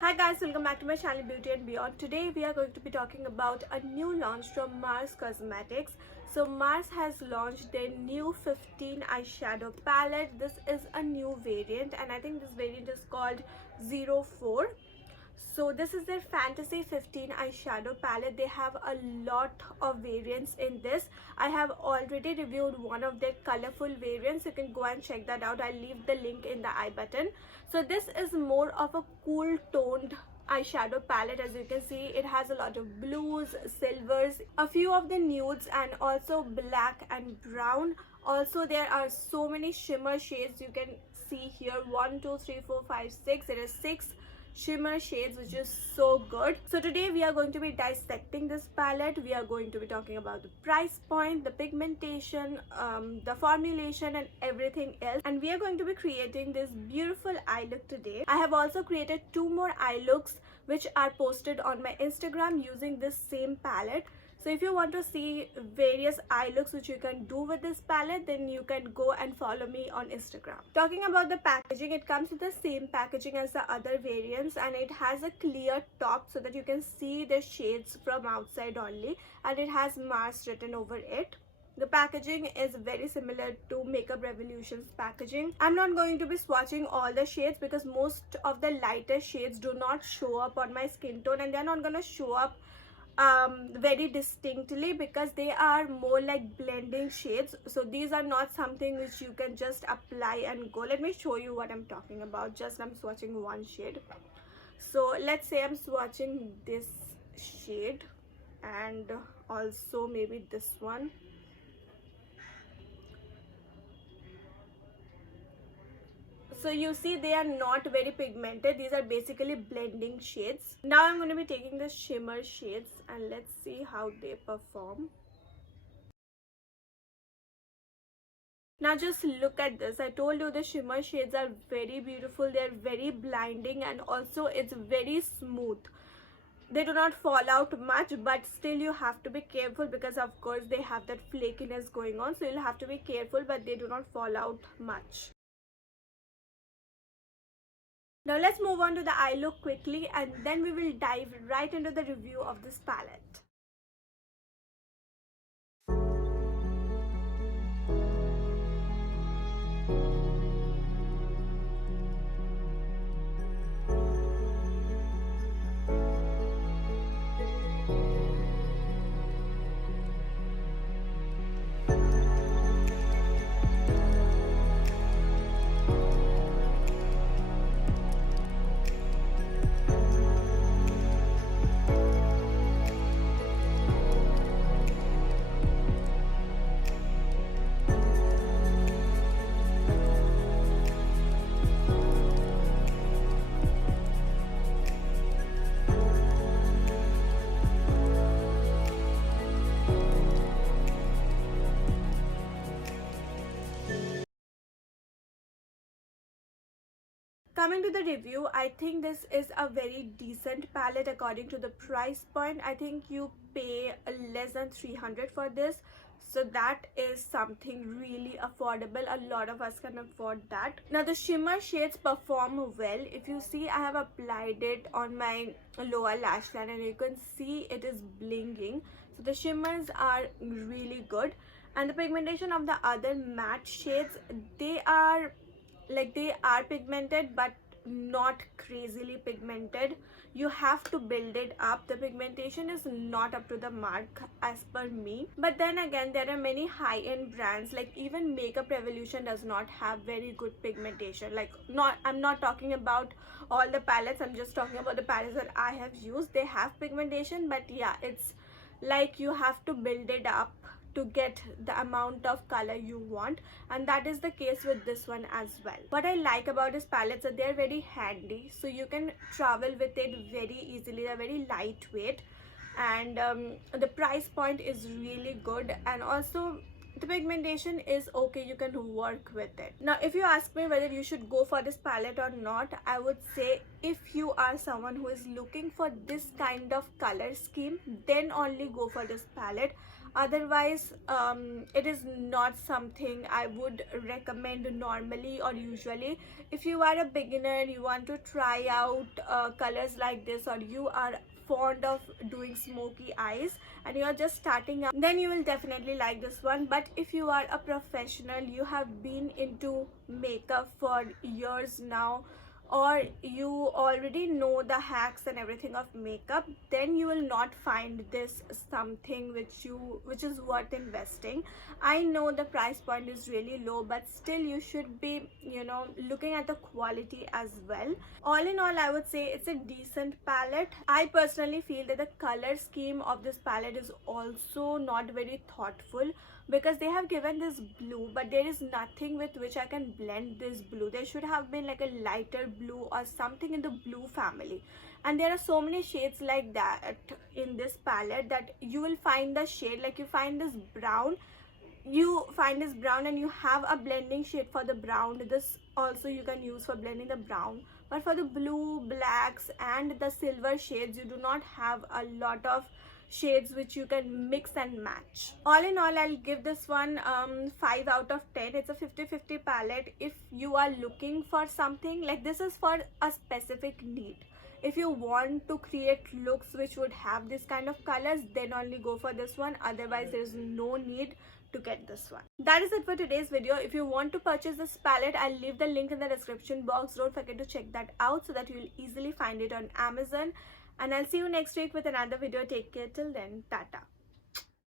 Hi guys, welcome back to my channel Beauty and Beyond. Today we are going to be talking about a new launch from Mars Cosmetics. So Mars has launched their new 15 eyeshadow palette. This is a new variant and I think this variant is called 04. So this is their Fantasy 15 eyeshadow palette. They have a lot of variants in this. I have already reviewed one of their colorful variants. You can go and check that out. I'll leave the link in the I button. So this is more of a cool toned eyeshadow palette. As you can see, it has a lot of blues, silvers, a few of the nudes, and also black and brown. Also there are so many shimmer shades. You can see here 1 2 3 4 5 6. There is 6 shimmer shades, which is so good. So today we are going to be dissecting this palette. We are going to be talking about the price point, the pigmentation, the formulation, and everything else. And we are going to be creating this beautiful eye look today. I have also created 2 more eye looks which are posted on my Instagram using this same palette. So if you want to see various eye looks which you can do with this palette, then you can go and follow me on Instagram. Talking about the packaging, it comes with the same packaging as the other variants, and it has a clear top so that you can see the shades from outside only, and it has Mars written over it. The packaging is very similar to Makeup Revolution's packaging. I'm not going to be swatching all the shades because most of the lighter shades do not show up on my skin tone, and they're not going to show up very distinctly because they are more like blending shades. So these are not something which you can just apply and go. Let me show you what I'm talking about. Just I'm swatching one shade. So let's say I'm swatching this shade and also maybe this one. So you see, they are not very pigmented. These are basically blending shades. Now I'm going to be taking the shimmer shades and let's see how they perform. Now just look at this. I told you the shimmer shades are very beautiful. They're very blinding, and also it's very smooth. They do not fall out much, but still you have to be careful because of course they have that flakiness going on. So you'll have to be careful, but they do not fall out much. Now let's move on to the eye look quickly, and then we will dive right into the review of this palette. Coming to the review, I think this is a very decent palette according to the price point. I think you pay less than 300 for this, so that is something really affordable. A lot of us can afford that. Now the shimmer shades perform well. If you see, I have applied it on my lower lash line and you can see it is blinging. So the shimmers are really good, and the pigmentation of the other matte shades, they are pigmented but not crazily pigmented. You have to build it up. The pigmentation is not up to the mark as per me, but then again there are many high-end brands, like even Makeup Revolution does not have very good pigmentation. I'm not talking about all the palettes, I'm just talking about the palettes that I have used. They have pigmentation, but yeah, it's like you have to build it up to get the amount of color you want, and that is the case with this one as well. What I like about this palette is that they're very handy, so you can travel with it very easily. They're very lightweight, and the price point is really good, and also the pigmentation is okay. You can work with it. Now if you ask me whether you should go for this palette or not, I would say if you are someone who is looking for this kind of color scheme, then only go for this palette. Otherwise it is not something I would recommend normally or usually. If you are a beginner, you want to try out colors like this, or you are fond of doing smoky eyes and you are just starting out, then you will definitely like this one. But if you are a professional, you have been into makeup for years now, or you already know the hacks and everything of makeup, then you will not find this something which is worth investing. I know the price point is really low, but still you should be, you know, looking at the quality as well. All in all, I would say it's a decent palette. I personally feel that the color scheme of this palette is also not very thoughtful, because they have given this blue, but there is nothing with which I can blend this blue. There should have been like a lighter blue or something in the blue family, and there are so many shades like that in this palette that you will find the shade, like you find this brown, and you have a blending shade for the brown. This also you can use for blending the brown, but for the blue, blacks and the silver shades, you do not have a lot of shades which you can mix and match. All in all, I'll give this one 5 out of 10. It's a 50-50 palette. If you are looking for something like this, is for a specific need. If you want to create looks which would have this kind of colors, then only go for this one. Otherwise, there is no need to get this one. That is it for today's video. If you want to purchase this palette, I'll leave the link in the description box. Don't forget to check that out so that you'll easily find it on Amazon. And I'll see you next week with another video. Take care till then. Tata.